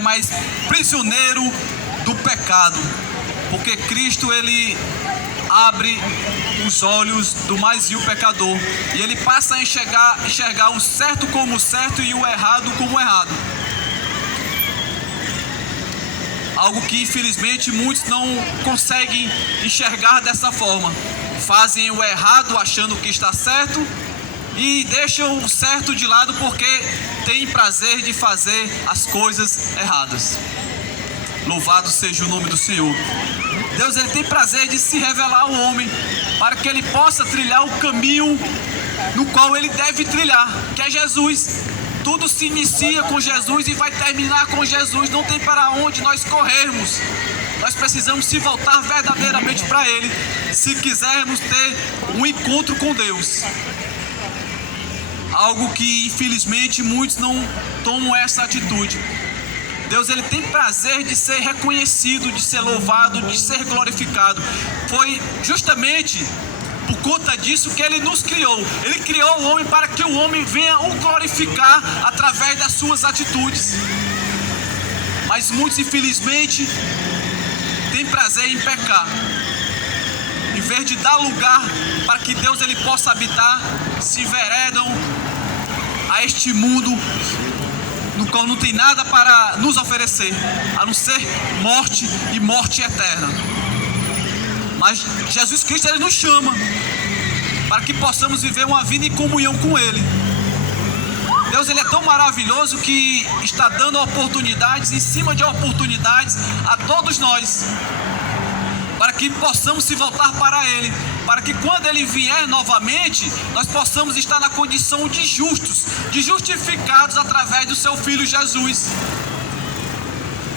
mais prisioneiro do pecado, porque Cristo ele abre os olhos do mais vil pecador e ele passa a enxergar o certo como o certo e o errado como o errado. Algo que infelizmente muitos não conseguem enxergar dessa forma. Fazem o errado achando que está certo e deixam o certo de lado porque têm prazer de fazer as coisas erradas. Louvado seja o nome do Senhor. Deus ele tem prazer de se revelar ao homem para que ele possa trilhar o caminho no qual ele deve trilhar, que é Jesus. Tudo se inicia com Jesus e vai terminar com Jesus. Não tem para onde nós corrermos. Nós precisamos se voltar verdadeiramente para Ele, se quisermos ter um encontro com Deus. Algo que infelizmente muitos não tomam essa atitude. Deus ele tem prazer de ser reconhecido, de ser louvado, de ser glorificado. Foi justamente por conta disso que Ele nos criou. Ele criou o homem para que o homem venha o glorificar através das suas atitudes. Mas muitos infelizmente têm prazer em pecar. Em vez de dar lugar para que Deus ele possa habitar, se enveredam a este mundo no qual não tem nada para nos oferecer, a não ser morte e morte eterna. Mas Jesus Cristo ele nos chama para que possamos viver uma vida em comunhão com Ele. Deus ele é tão maravilhoso que está dando oportunidades em cima de oportunidades a todos nós, para que possamos se voltar para Ele, para que quando Ele vier novamente, nós possamos estar na condição de justos, de justificados através do Seu Filho Jesus.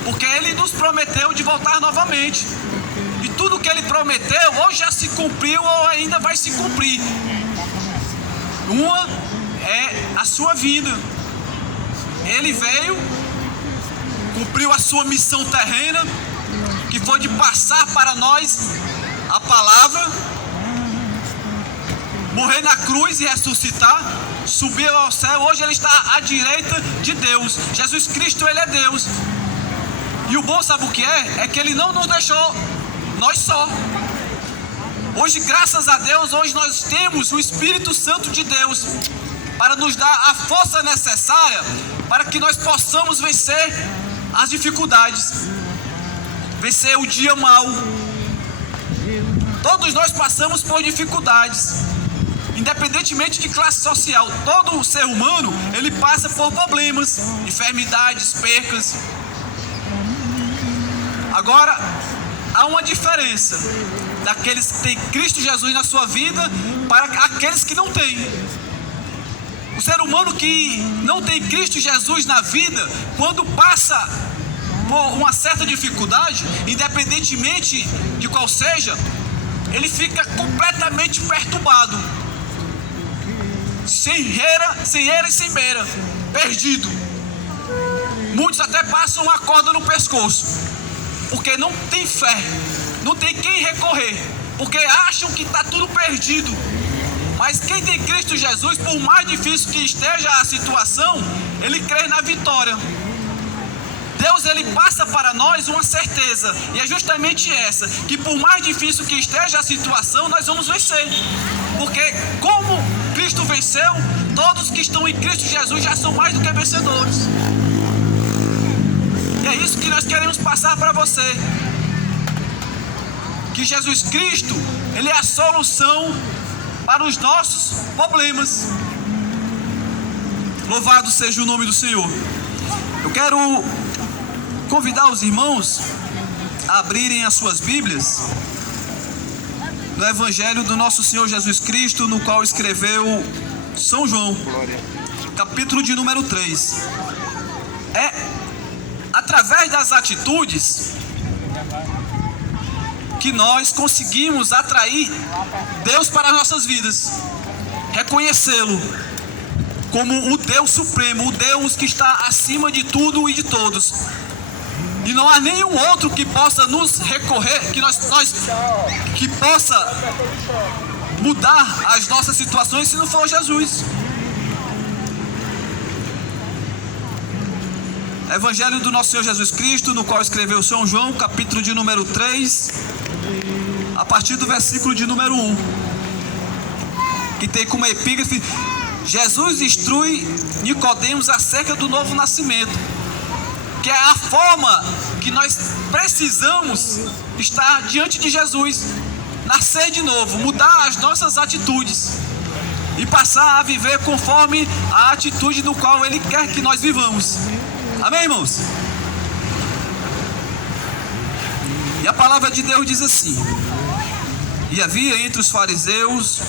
Porque Ele nos prometeu de voltar novamente. E tudo que Ele prometeu, ou já se cumpriu, ou ainda vai se cumprir. Uma é a sua vida. Ele veio, cumpriu a sua missão terrena, que foi de passar para nós a palavra, morrer na cruz e ressuscitar, subir ao céu. Hoje Ele está à direita de Deus. Jesus Cristo ele é Deus. E o bom, sabe o que é? É que Ele não nos deixou nós só. Hoje, graças a Deus, hoje nós temos o Espírito Santo de Deus para nos dar a força necessária para que nós possamos vencer as dificuldades, vencer o dia mau. Todos nós passamos por dificuldades, independentemente de classe social. Todo ser humano ele passa por problemas, enfermidades, percas. Agora, há uma diferença daqueles que têm Cristo Jesus na sua vida para aqueles que não têm. O ser humano que não tem Cristo Jesus na vida, quando passa por uma certa dificuldade, independentemente de qual seja, ele fica completamente perturbado, sem eira e sem beira, perdido. Muitos até passam uma corda no pescoço, porque não tem fé, não tem quem recorrer, porque acham que está tudo perdido. Mas quem tem Cristo Jesus, por mais difícil que esteja a situação, ele crê na vitória. Deus ele passa para nós uma certeza, e é justamente essa, que por mais difícil que esteja a situação, nós vamos vencer. Porque como Cristo venceu, todos que estão em Cristo Jesus já são mais do que vencedores. E é isso que nós queremos passar para você. Que Jesus Cristo, Ele é a solução para os nossos problemas. Louvado seja o nome do Senhor. Eu quero convidar os irmãos a abrirem as suas Bíblias no Evangelho do nosso Senhor Jesus Cristo, no qual escreveu São João, capítulo de número 3. É através das atitudes que nós conseguimos atrair Deus para as nossas vidas, reconhecê-lo como o Deus supremo, o Deus que está acima de tudo e de todos. E não há nenhum outro que possa nos recorrer, que possa mudar as nossas situações se não for Jesus. Evangelho do nosso Senhor Jesus Cristo, no qual escreveu São João, capítulo de número 3, a partir do versículo de número 1, que tem como epígrafe: Jesus instrui Nicodemos acerca do novo nascimento, que é a forma que nós precisamos estar diante de Jesus, nascer de novo, mudar as nossas atitudes e passar a viver conforme a atitude no qual Ele quer que nós vivamos. Amém, irmãos? E a palavra de Deus diz assim: e havia entre os fariseus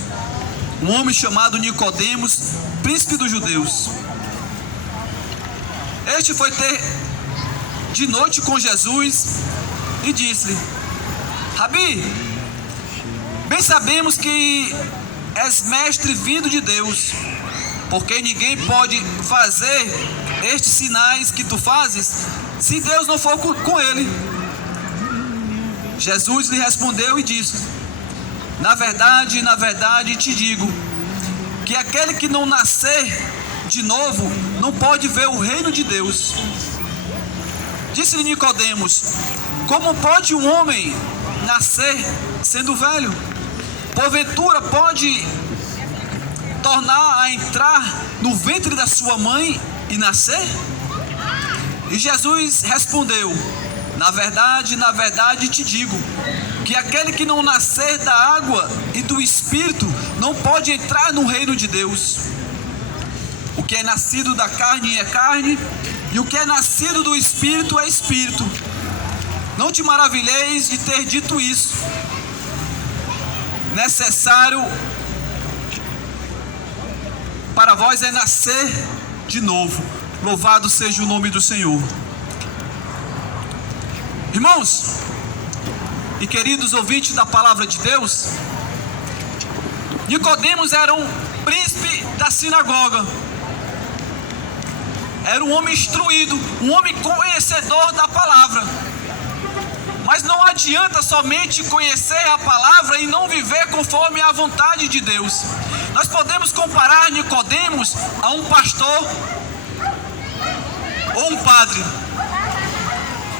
um homem chamado Nicodemos, príncipe dos judeus. Este foi ter de noite com Jesus e disse-lhe: Rabi, bem sabemos que és mestre vindo de Deus, porque ninguém pode fazer estes sinais que tu fazes se Deus não for com ele. Jesus lhe respondeu e disse: na verdade te digo, que aquele que não nascer de novo não pode ver o reino de Deus. Disse-lhe Nicodemos: como pode um homem nascer sendo velho? Porventura pode tornar a entrar no ventre da sua mãe e nascer? E Jesus respondeu: na verdade te digo, que aquele que não nascer da água e do Espírito não pode entrar no reino de Deus. O que é nascido da carne é carne, e o que é nascido do Espírito é Espírito. Não te maravilheis de ter dito isso. Necessário para vós é nascer de novo. Louvado seja o nome do Senhor. Irmãos e queridos ouvintes da palavra de Deus, Nicodemos era um príncipe da sinagoga. Era um homem instruído, um homem conhecedor da palavra. Mas não adianta somente conhecer a palavra e não viver conforme a vontade de Deus. Nós podemos comparar Nicodemos a um pastor ou um padre.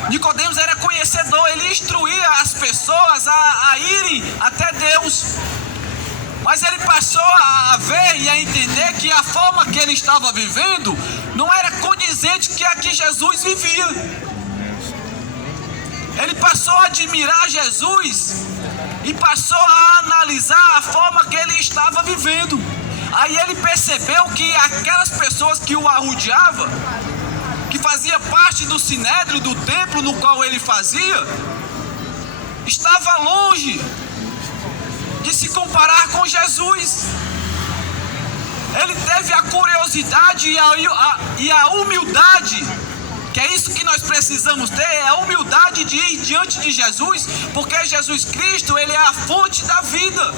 Nicodemos era conhecedor, ele instruía as pessoas a irem até Deus. Mas ele passou a ver e a entender que a forma que ele estava vivendo não era condizente com a que Jesus vivia. Ele passou a admirar Jesus e passou a analisar a forma que ele estava vivendo. Aí ele percebeu que aquelas pessoas que o arrodeavam, que fazia parte do sinédrio, do templo no qual ele fazia, estava longe de se comparar com Jesus. Ele teve a curiosidade e a humildade, que é isso que nós precisamos ter, é a humildade de ir diante de Jesus, porque Jesus Cristo, ele é a fonte da vida.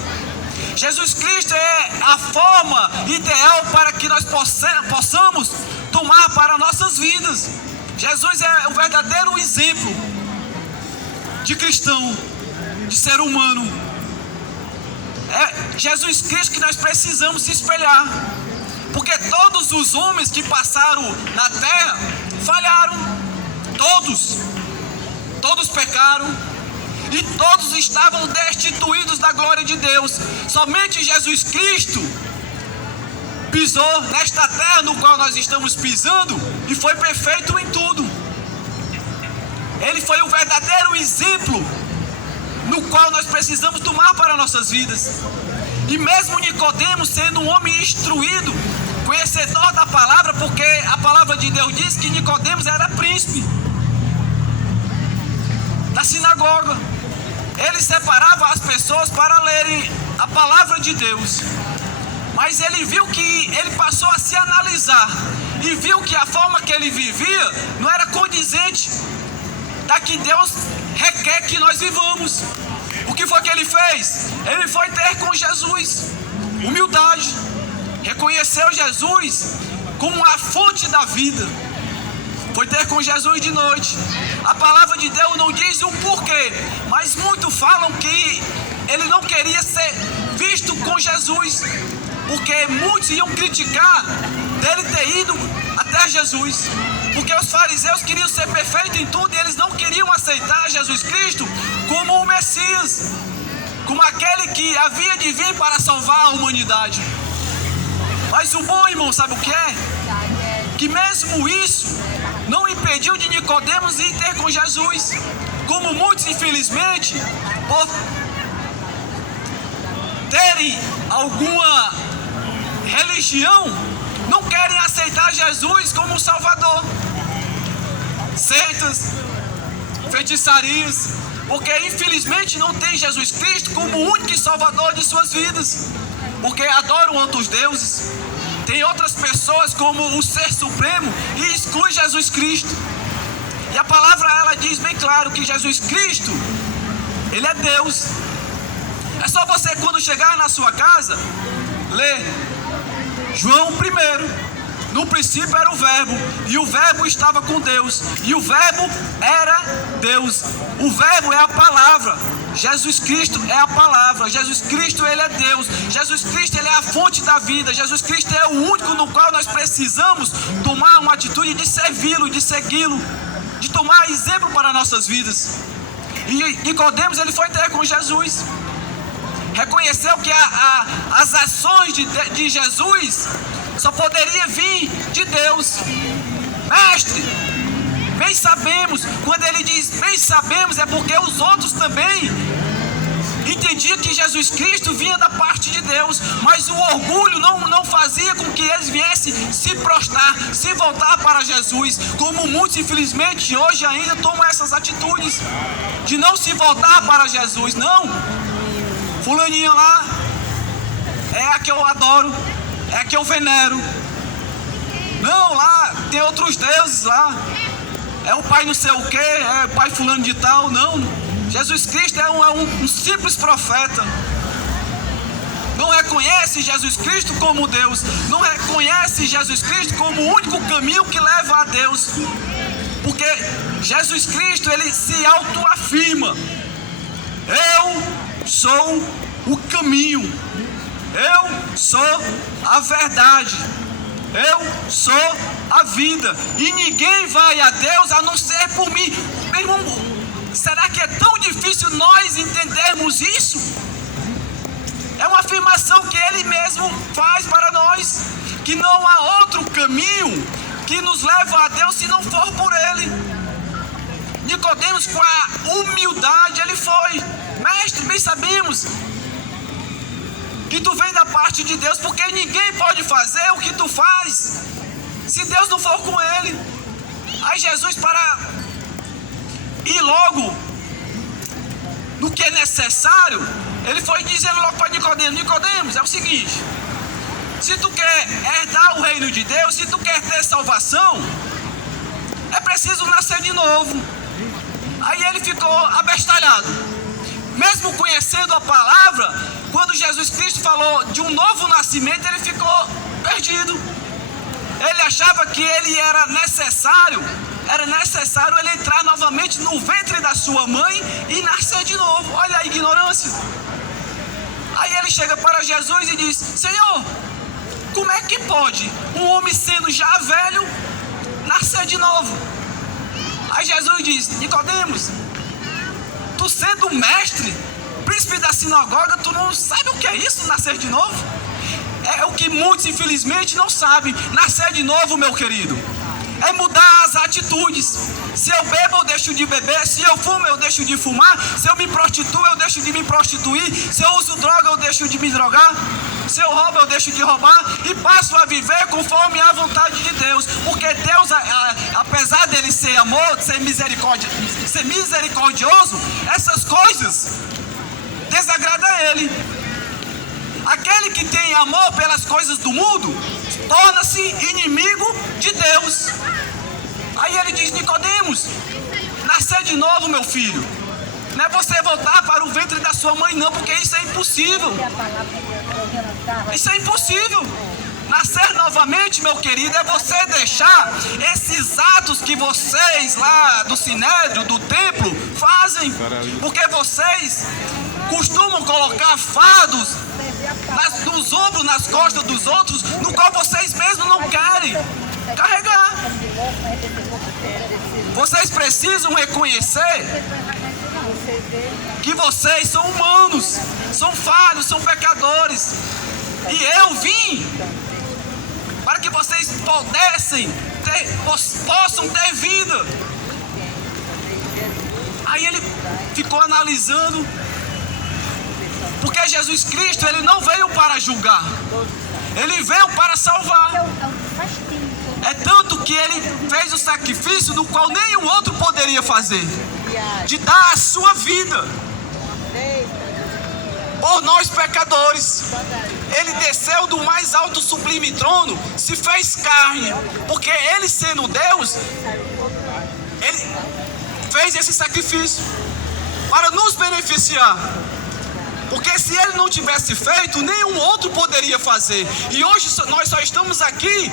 Jesus Cristo é a forma ideal para que nós possamos tomar para nossas vidas. Jesus é o verdadeiro exemplo de cristão, de ser humano. É Jesus Cristo que nós precisamos se espelhar, porque todos os homens que passaram na terra falharam, todos pecaram e todos estavam destituídos da glória de Deus. Somente Jesus Cristo pisou nesta terra no qual nós estamos pisando e foi perfeito em tudo. Ele foi o verdadeiro exemplo no qual nós precisamos tomar para nossas vidas. E mesmo Nicodemos, sendo um homem instruído, conhecedor da palavra, porque a palavra de Deus diz que Nicodemos era príncipe da sinagoga. Ele separava as pessoas para lerem a palavra de Deus. Mas ele viu que ele passou a se analisar e viu que a forma que ele vivia não era condizente da que Deus requer que nós vivamos. O que foi que ele fez? Ele foi ter com Jesus humildade, reconheceu Jesus como a fonte da vida. Foi ter com Jesus de noite. A palavra de Deus não diz o porquê, mas muitos falam que ele não queria ser visto com Jesus, porque muitos iam criticar dele ter ido até Jesus, Porque os fariseus queriam ser perfeitos em tudo e eles não queriam aceitar Jesus Cristo como o Messias, como aquele que havia de vir para salvar a humanidade. Mas o bom, irmão, sabe o que é? Que mesmo isso não impediu de Nicodemos ir ter com Jesus. Como muitos, infelizmente, por terem alguma religião, não querem aceitar Jesus como Salvador. Seitas, feitiçarias, porque infelizmente não tem Jesus Cristo como único e Salvador de suas vidas, porque adoram outros deuses, tem outras pessoas como o Ser Supremo e exclui Jesus Cristo. E a palavra ela diz bem claro que Jesus Cristo, Ele é Deus. É só você, quando chegar na sua casa, ler João 1. No princípio era o Verbo, e o Verbo estava com Deus, e o Verbo era Deus. O Verbo é a palavra. Jesus Cristo é a palavra. Jesus Cristo, Ele é Deus. Jesus Cristo, Ele é a fonte da vida. Jesus Cristo é o único no qual nós precisamos tomar uma atitude de servi-lo, de segui-lo, de tomar exemplo para nossas vidas. E Nicodemos, ele foi ter com Jesus, reconheceu que as ações de Jesus só poderia vir de Deus. Mestre, bem sabemos. Quando ele diz bem sabemos, é porque os outros também entendiam que Jesus Cristo vinha da parte de Deus, mas o orgulho não fazia com que eles viessem se prostrar, se voltar para Jesus, como muitos infelizmente hoje ainda tomam essas atitudes de não se voltar para Jesus. Não, fulaninha lá é a que eu adoro, é a que eu venero. Não, lá tem outros deuses lá, é o pai não sei o que, é o pai fulano de tal. Não, Jesus Cristo é um simples profeta. Não reconhece Jesus Cristo como Deus, não reconhece Jesus Cristo como o único caminho que leva a Deus, porque Jesus Cristo, Ele se autoafirma: eu sou o caminho, eu sou a verdade, eu sou a vida, e ninguém vai a Deus a não ser por mim. Meu irmão, será que é tão difícil nós entendermos isso? É uma afirmação que Ele mesmo faz para nós, que não há outro caminho que nos leva a Deus se não for por Ele. Nicodemos, com a humildade, ele foi: mestre, bem sabemos que tu vem da parte de Deus, porque ninguém pode fazer o que tu faz se Deus não for com ele. Aí Jesus, para ir logo no que é necessário, ele foi dizendo logo para Nicodemos: Nicodemos, é o seguinte, se tu quer herdar o reino de Deus, se tu quer ter salvação, é preciso nascer de novo. Aí ele ficou abestalhado, mesmo conhecendo a palavra. Quando Jesus Cristo falou de um novo nascimento, ele ficou perdido. Ele achava que ele era necessário ele entrar novamente no ventre da sua mãe e nascer de novo. Olha a ignorância. Aí ele chega para Jesus e diz: Senhor, como é que pode um homem sendo já velho nascer de novo? Aí Jesus diz: Nicodemos, tu sendo mestre, príncipe da sinagoga, tu não sabe o que é isso, nascer de novo? É o que muitos infelizmente não sabem. Nascer de novo, meu querido, é mudar as atitudes. Se eu bebo, eu deixo de beber. Se eu fumo, eu deixo de fumar. Se eu me prostituo, eu deixo de me prostituir. Se eu uso droga, eu deixo de me drogar. Se eu roubo, eu deixo de roubar. E passo a viver conforme a vontade de Deus. Porque Deus, apesar dele ser amor, de ser misericordioso, essas coisas desagradam a ele. Aquele que tem amor pelas coisas do mundo torna-se inimigo de Deus. Aí ele diz: Nicodemos, nascer de novo, meu filho, não é você voltar para o ventre da sua mãe, não, porque isso é impossível. Isso é impossível. Nascer novamente, meu querido, é você deixar esses atos que vocês lá do Sinédrio, do templo, fazem. Porque vocês costumam colocar fardos nos ombros, nas costas dos outros, no qual vocês mesmos não querem. carregar. Vocês precisam reconhecer que vocês são humanos, são falhos, são pecadores. E eu vim para que vocês possam ter vida. Aí ele ficou analisando, porque Jesus Cristo, ele não veio para julgar, ele veio para salvar. É tanto que ele fez o sacrifício do qual nenhum outro poderia fazer, de dar a sua vida por nós pecadores. Ele desceu do mais alto sublime trono, se fez carne, porque ele, sendo Deus, ele fez esse sacrifício para nos beneficiar. Porque se ele não tivesse feito, nenhum outro poderia fazer. E hoje nós só estamos aqui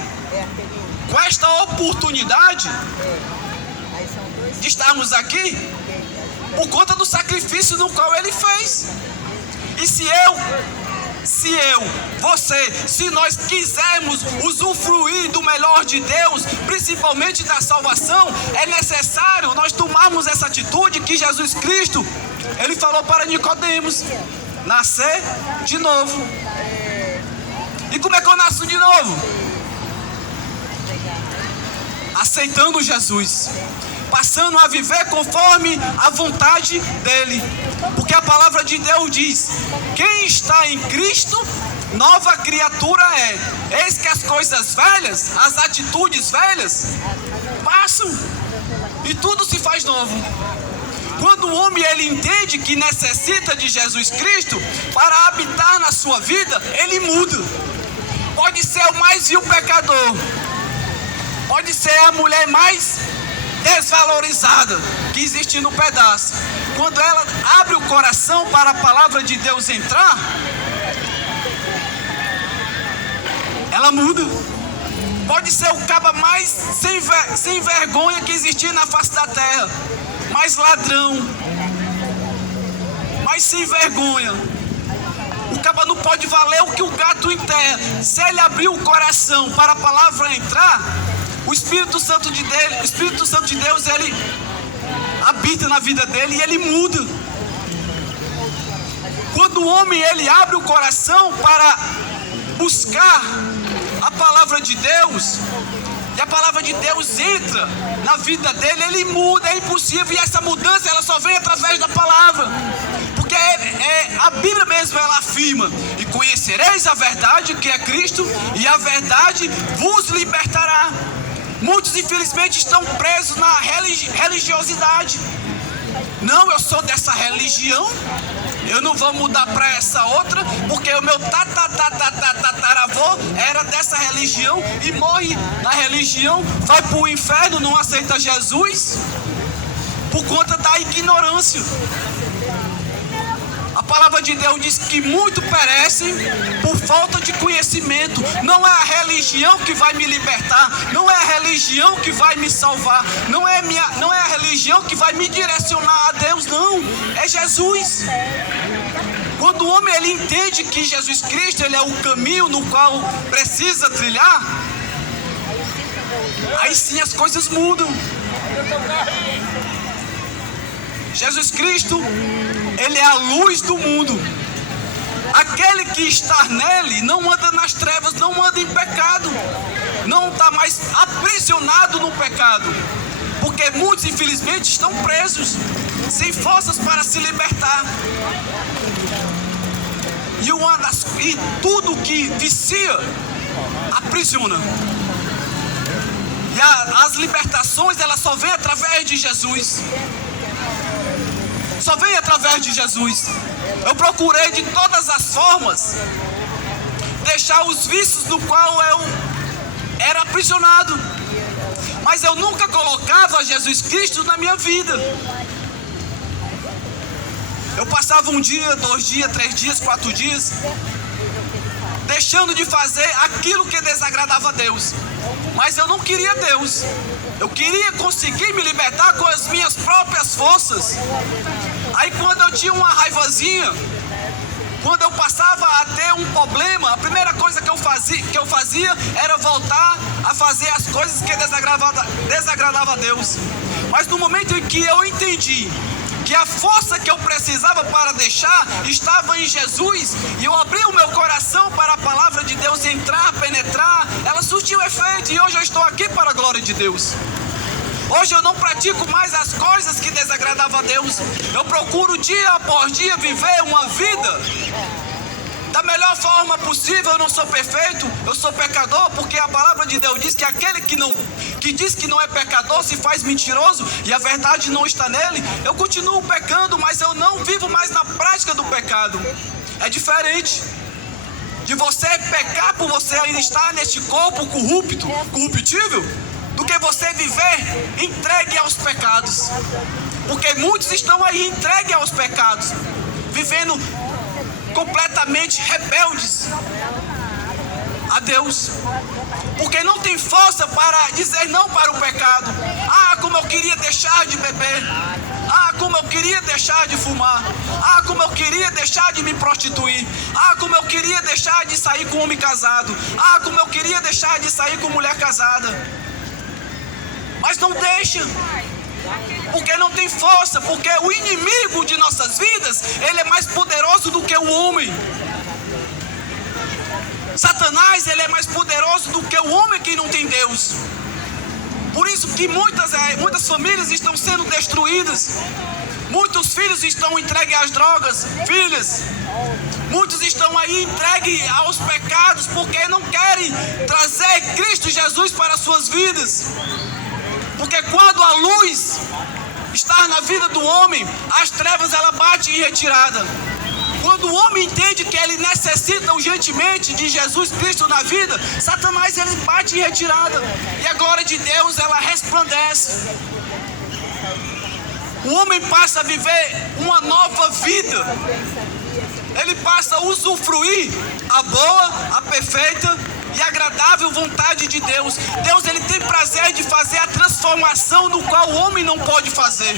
com esta oportunidade de estarmos aqui por conta do sacrifício no qual ele fez. E se nós quisermos usufruir do melhor de Deus, principalmente da salvação, é necessário nós tomarmos essa atitude que Jesus Cristo, ele falou para Nicodemos: nascer de novo. E como é que eu nasço de novo? Aceitando Jesus, passando a viver conforme a vontade dele. Porque a palavra de Deus diz: quem está em Cristo, nova criatura é. Eis que as coisas velhas, as atitudes velhas passam e tudo se faz novo. Quando o homem ele entende que necessita de Jesus Cristo para habitar na sua vida, ele muda. Pode ser o mais vil pecador, pode ser a mulher mais desvalorizada que existe no pedaço. Quando ela abre o coração para a palavra de Deus entrar, ela muda. Pode ser o caba mais sem vergonha que existir na face da terra, mais ladrão, mais sem vergonha. O caba não pode valer o que o gato enterra. Se ele abrir o coração para a palavra entrar, o Espírito Santo de Deus, ele habita na vida dele e ele muda. Quando o homem ele abre o coração para buscar a palavra de Deus, e a palavra de Deus entra na vida dele, ele muda, é impossível. E essa mudança ela só vem através da palavra, porque a Bíblia mesmo ela afirma: e conhecereis a verdade, que é Cristo, e a verdade vos libertará. Muitos infelizmente estão presos na religiosidade. Não, eu sou dessa religião, eu não vou mudar para essa outra, porque o meu tataravô era dessa religião e morre na religião, vai para o inferno, não aceita Jesus por conta da ignorância. A palavra de Deus diz que muito perecem por falta de conhecimento. Não é a religião que vai me libertar, não é a religião que vai me salvar, não é a religião que vai me direcionar a Deus, não, é Jesus. Quando o homem ele entende que Jesus Cristo ele é o caminho no qual precisa trilhar, aí sim as coisas mudam. Jesus Cristo, ele é a luz do mundo. Aquele que está nele não anda nas trevas, não anda em pecado, não está mais aprisionado no pecado, porque muitos infelizmente estão presos, sem forças para se libertar. E tudo que vicia aprisiona. E as libertações elas só vêm através de Jesus. Só vem através de Jesus. Eu procurei de todas as formas deixar os vícios do qual eu era aprisionado, mas eu nunca colocava Jesus Cristo na minha vida. Eu passava um dia, 2 dias, 3 dias, 4 dias deixando de fazer aquilo que desagradava a Deus, mas eu não queria Deus. Eu queria conseguir me libertar com as minhas próprias forças. Aí quando eu tinha uma raivazinha, Quando eu passava a ter um problema, a primeira coisa que eu fazia era voltar a fazer as coisas que desagradavam a Deus. Mas no momento em que eu entendi que a força que eu precisava para deixar estava em Jesus, e eu abri o meu coração para a palavra de Deus entrar, penetrar, ela surtiu efeito, e hoje eu estou aqui para a glória de Deus. Hoje eu não pratico mais as coisas que desagradavam a Deus. Eu procuro dia após dia viver uma vida da melhor forma possível. Eu não sou perfeito, eu sou pecador, porque a palavra de Deus diz que aquele que diz que não é pecador se faz mentiroso e a verdade não está nele. Eu continuo pecando, mas eu não vivo mais na prática do pecado. É diferente de você pecar por você ainda estar neste corpo corruptível, do que você viver entregue aos pecados. Porque muitos estão aí entregues aos pecados, vivendo completamente rebeldes a Deus, porque não tem força para dizer não para o pecado. Ah, como eu queria deixar de beber. Ah, como eu queria deixar de fumar. Ah, como eu queria deixar de me prostituir. Ah, como eu queria deixar de sair com homem casado. Ah, como eu queria deixar de sair com mulher casada. Mas não deixa, porque não tem força, porque o inimigo de nossas vidas, ele é mais poderoso do que o homem. Satanás, ele é mais poderoso do que o homem que não tem Deus. Por isso que muitas famílias estão sendo destruídas. Muitos filhos estão entregues às drogas, filhas. Muitos estão aí entregues aos pecados, porque não querem trazer Cristo Jesus para as suas vidas. Porque quando a luz está na vida do homem, as trevas ela bate em retirada. Quando o homem entende que ele necessita urgentemente de Jesus Cristo na vida, Satanás ele bate em retirada. E a glória de Deus ela resplandece. O homem passa a viver uma nova vida. Ele passa a usufruir a boa, a perfeita e agradável vontade de Deus. Deus ele tem prazer de fazer a transformação do qual o homem não pode fazer.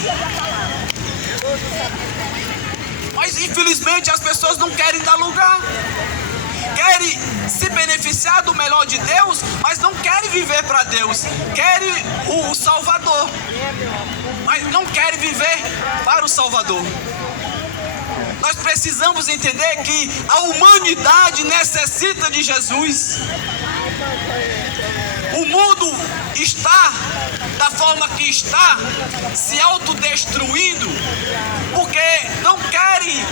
Mas infelizmente as pessoas não querem dar lugar. Querem se beneficiar do melhor de Deus, mas não querem viver para Deus. Querem o Salvador, mas não querem viver para o Salvador. Nós precisamos entender que a humanidade necessita de Jesus. O mundo está da forma que está, se autodestruindo, porque não querem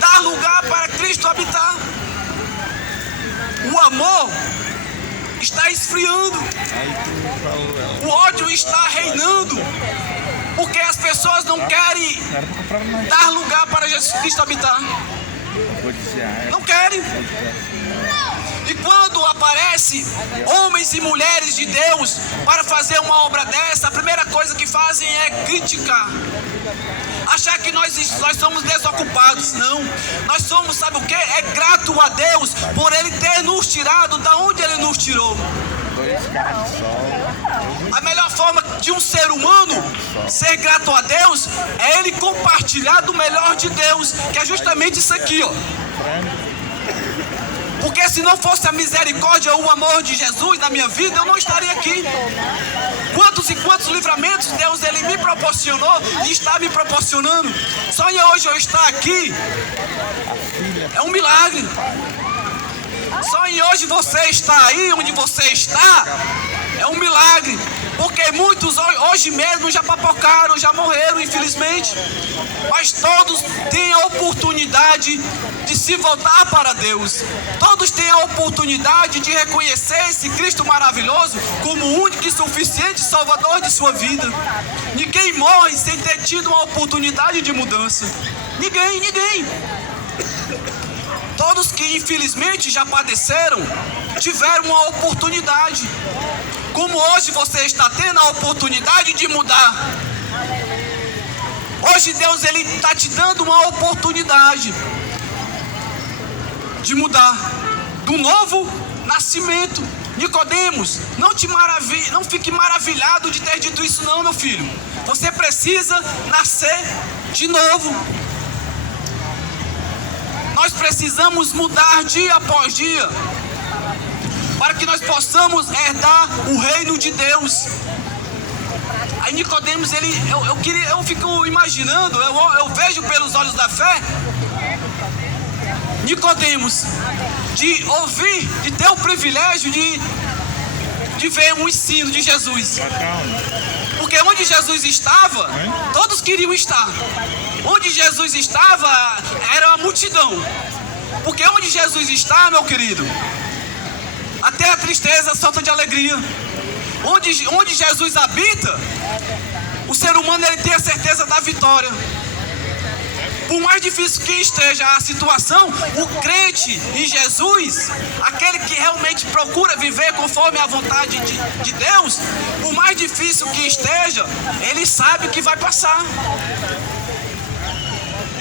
dar lugar para Cristo habitar. O amor está esfriando, o ódio está reinando, porque as pessoas não querem dar lugar para Jesus Cristo habitar. Não querem. E quando aparecem homens e mulheres de Deus para fazer uma obra dessa, a primeira coisa que fazem é criticar. Achar que nós somos desocupados. Não. Nós somos, sabe o que? É grato a Deus por Ele ter nos tirado da onde Ele nos tirou. A melhor forma de um ser humano ser grato a Deus é ele compartilhar do melhor de Deus, que é justamente isso aqui, ó. Porque se não fosse a misericórdia ou o amor de Jesus na minha vida, eu não estaria aqui. Quantos e quantos livramentos Deus ele me proporcionou e está me proporcionando. Só em hoje eu estar aqui é um milagre. Só em hoje você está aí onde você está é um milagre. Porque muitos hoje mesmo já papocaram, já morreram, infelizmente. Mas todos têm a oportunidade de se voltar para Deus. Todos têm a oportunidade de reconhecer esse Cristo maravilhoso como o único e suficiente Salvador de sua vida. Ninguém morre sem ter tido uma oportunidade de mudança. Ninguém. Todos que infelizmente já padeceram, tiveram uma oportunidade. Como hoje você está tendo a oportunidade de mudar. Hoje Deus ele está te dando uma oportunidade de mudar, do novo nascimento. Nicodemos, não fique maravilhado de ter dito isso não, meu filho. Você precisa nascer de novo. Nós precisamos mudar dia após dia, para que nós possamos herdar o reino de Deus. Aí Nicodemos, eu fico imaginando, eu vejo pelos olhos da fé, Nicodemos, de ouvir, de ter o privilégio de ver um ensino de Jesus. Porque onde Jesus estava, todos queriam estar. Onde Jesus estava, era uma multidão. Porque onde Jesus está, meu querido, até a tristeza salta de alegria. Onde Jesus habita, o ser humano ele tem a certeza da vitória. Por mais difícil que esteja a situação, o crente em Jesus, aquele que realmente procura viver conforme a vontade de Deus, por mais difícil que esteja, ele sabe que vai passar.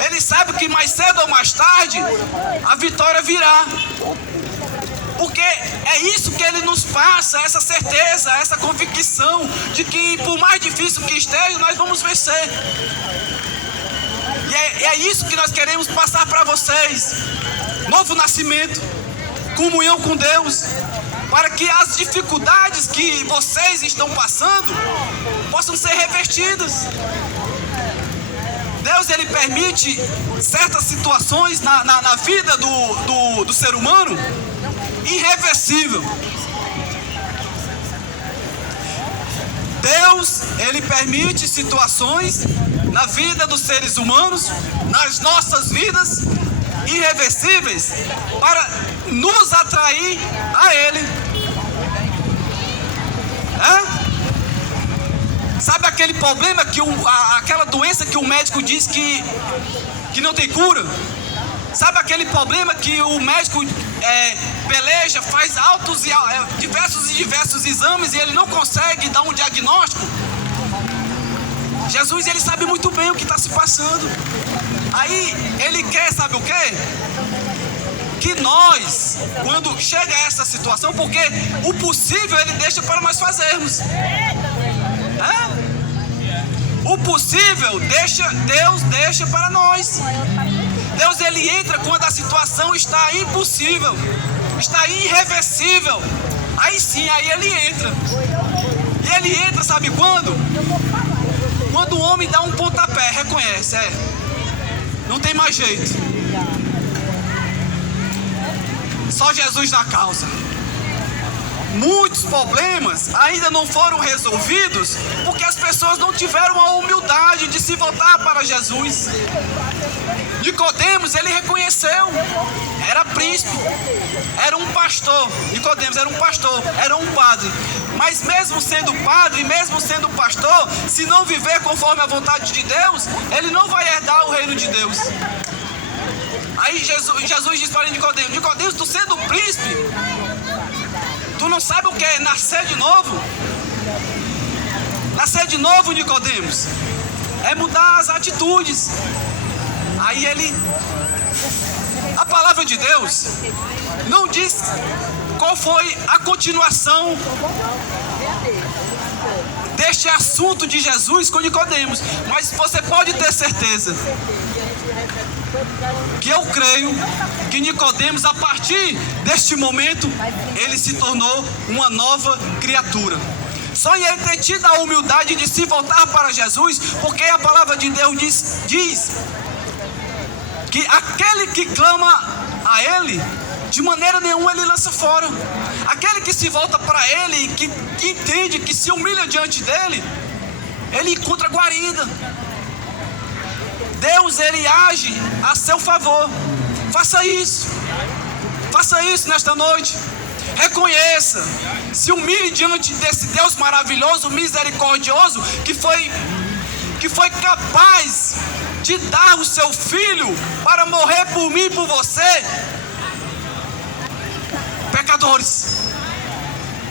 Ele sabe que mais cedo ou mais tarde, a vitória virá. Porque é isso que ele nos passa, essa certeza, essa convicção de que por mais difícil que esteja, nós vamos vencer. E é isso que nós queremos passar para vocês. Novo nascimento, comunhão com Deus, para que as dificuldades que vocês estão passando possam ser revertidas. Deus ele permite certas situações na vida do ser humano irreversível. Deus ele permite situações na vida dos seres humanos, nas nossas vidas irreversíveis, para nos atrair a Ele. Sabe aquele problema, aquela doença que o médico diz que não tem cura? Sabe aquele problema que o médico peleja, faz diversos exames e ele não consegue dar um diagnóstico? Jesus ele sabe muito bem o que está se passando. Aí ele quer, sabe o quê? Que nós, quando chega a essa situação, porque o possível ele deixa para nós fazermos. O possível Deus deixa para nós. Deus ele entra quando a situação está impossível, está irreversível. Aí sim, aí ele entra. E ele entra, sabe quando? Quando o homem dá um pontapé, reconhece, não tem mais jeito. Só Jesus na causa. Muitos problemas ainda não foram resolvidos porque as pessoas não tiveram a humildade de se voltar para Jesus. Nicodemos, ele reconheceu, era príncipe, era um pastor. Nicodemos era um pastor, era um padre. Mas mesmo sendo padre, mesmo sendo pastor, se não viver conforme a vontade de Deus, ele não vai herdar o reino de Deus. Aí Jesus diz para Nicodemos: Nicodemos, tu sendo príncipe, tu não sabe o que é nascer de novo? Nascer de novo, Nicodemos, é mudar as atitudes. Aí a palavra de Deus não diz qual foi a continuação deste assunto de Jesus com Nicodemos, mas você pode ter certeza que eu creio que Nicodemos, a partir deste momento, ele se tornou uma nova criatura. Só em ele ter tido a humildade de se voltar para Jesus, porque a palavra de Deus diz que aquele que clama a Ele, de maneira nenhuma ele lança fora. Aquele que se volta para Ele e que entende, que se humilha diante dEle, ele encontra guarida. Deus ele age a seu favor. Faça isso nesta noite. Reconheça, se humilhe diante desse Deus maravilhoso, misericordioso, que foi capaz de dar o seu filho para morrer por mim e por você, pecadores,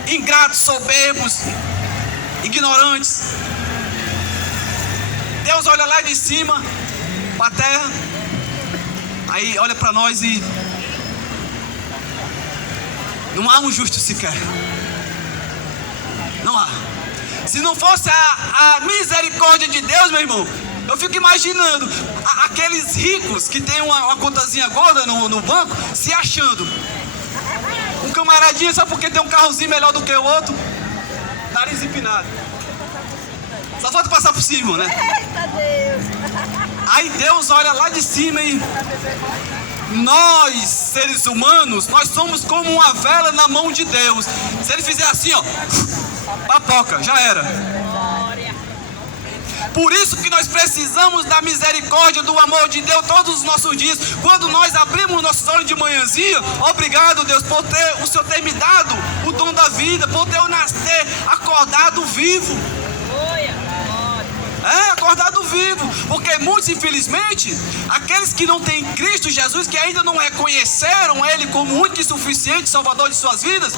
ingratos, soberbos, ignorantes. Deus olha lá de cima para a terra, aí olha para nós e não há um justo sequer. Não há. Se não fosse a misericórdia de Deus, meu irmão, eu fico imaginando Aqueles ricos que tem uma contazinha gorda no banco, se achando. Um camaradinho só porque tem um carrozinho melhor do que o outro, nariz empinado. Só falta passar por cima, né? Eita Deus! Aí Deus olha lá de cima e... Nós, seres humanos, nós somos como uma vela na mão de Deus. Se ele fizer assim, ó, papoca, já era. Por isso que nós precisamos da misericórdia, do amor de Deus todos os nossos dias. Quando nós abrimos nossos olhos de manhãzinha, obrigado Deus por ter, o Senhor ter me dado o dom da vida, por ter eu nascer acordado vivo. Acordado vivo, porque muitos, infelizmente, aqueles que não têm Cristo Jesus, que ainda não reconheceram Ele como único e suficiente Salvador de suas vidas,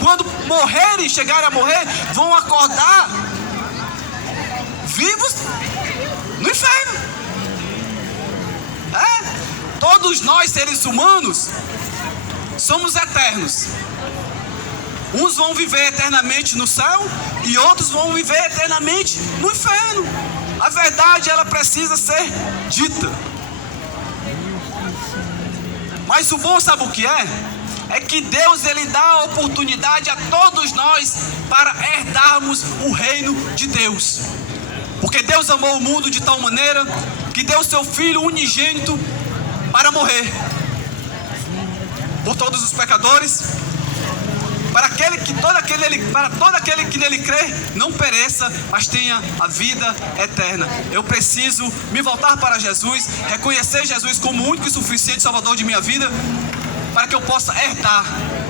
quando morrerem, chegarem a morrer, vão acordar vivos no inferno. Todos nós, seres humanos, somos eternos. Uns vão viver eternamente no céu e outros vão viver eternamente no inferno. A verdade, ela precisa ser dita. Mas o bom, sabe o que é? É que Deus, ele dá a oportunidade a todos nós para herdarmos o reino de Deus. Porque Deus amou o mundo de tal maneira que deu seu Filho unigênito para morrer por todos os pecadores, para todo aquele que nele crê não pereça, mas tenha a vida eterna. Eu preciso me voltar para Jesus, reconhecer Jesus como o único e suficiente Salvador de minha vida, para que eu possa herdar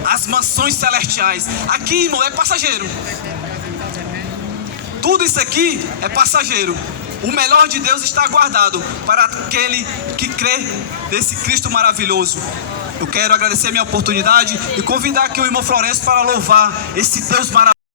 as mansões celestiais. Aqui, irmão, é passageiro. Tudo isso aqui é passageiro. O melhor de Deus está guardado para aquele que crê nesse Cristo maravilhoso. Eu quero agradecer a minha oportunidade e convidar aqui o irmão Florencio para louvar esse Deus maravilhoso.